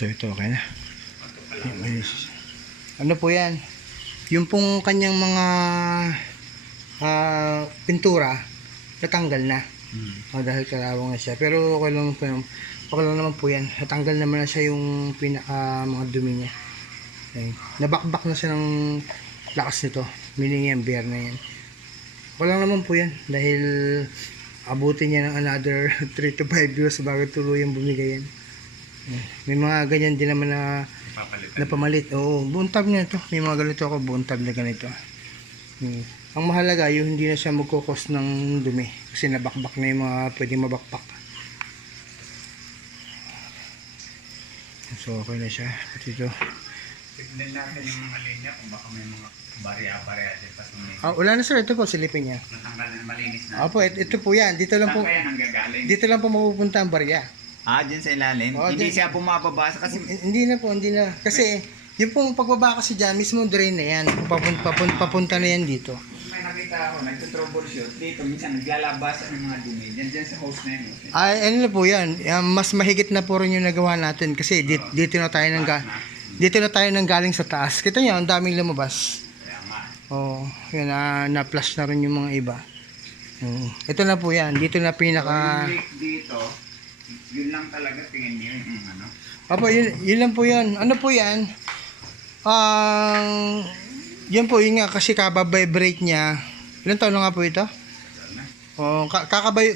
So ito okay na. Ano po yan? Yung pong kanyang mga pintura natanggal na. Dahil kalawang na siya. Pero okay lang naman po yan. Natanggal naman na siya yung mga dumi niya. Okay. Nabakbak na siya ng lakas nito. Meaning yan, bear na yan. Okay lang naman po yan. Dahil abutin niya ng another 3 to 5 years bago tuluyang bumigay yan. May mga ganyan din naman na napamalit. Oo, buong tab niya ito. May mga ganito ako, buong tab na ganito. Ang mahalaga, yung hindi na siya magkukos ng dumi. Kasi nabakbak na yung mga pwede mabakbak. So, okay na siya. At ito. Tignan natin yung mga linya kung baka may mga barya-barya dyan pa sumunod. Wala na sir, ito po, silipin niya. Natanggal na malinis na. Opo, ito po yan. Dito lang po. Saan kaya nanggagaling? Dito lang po mapupunta ang barya. Dyan sa ilalim? Oo, Hindi dyan. siya bumababasa kasi Hindi na po, hindi na. Kasi, yung pong pagbaba kasi dyan, mismo drain na yan. Papunta na yan dito. may nakita ako, nagtutroubleshoot dito. Minsan naglalabasan ng mga dumi. Dyan sa hose na yun. Ay, ano na po yan. Mas mahigit na po rin yung nagawa natin. Kasi dito na tayo nang galing sa taas. Kita nyo, ang daming lumabas. Kaya nga. Oo, yun, na-flush na rin yung mga iba. Ito na po yan. Dito na pinaka... So, yung leak dito, yun lang talaga tingin niyo yung ano. Opo, yun lang po yun. Ano po yan? Yun po, yun nga, kasi kaba-vibrate niya. Ilan taon na nga po ito?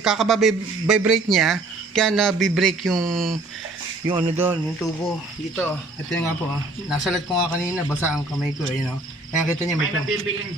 Kaka-vibrate niya, kaya na-vibrate yung ano doon, yung tubo. Dito, ito nga po. Nasalat ko nga kanina, basa ang kamay ko. Kaya kita niya, May nabibiling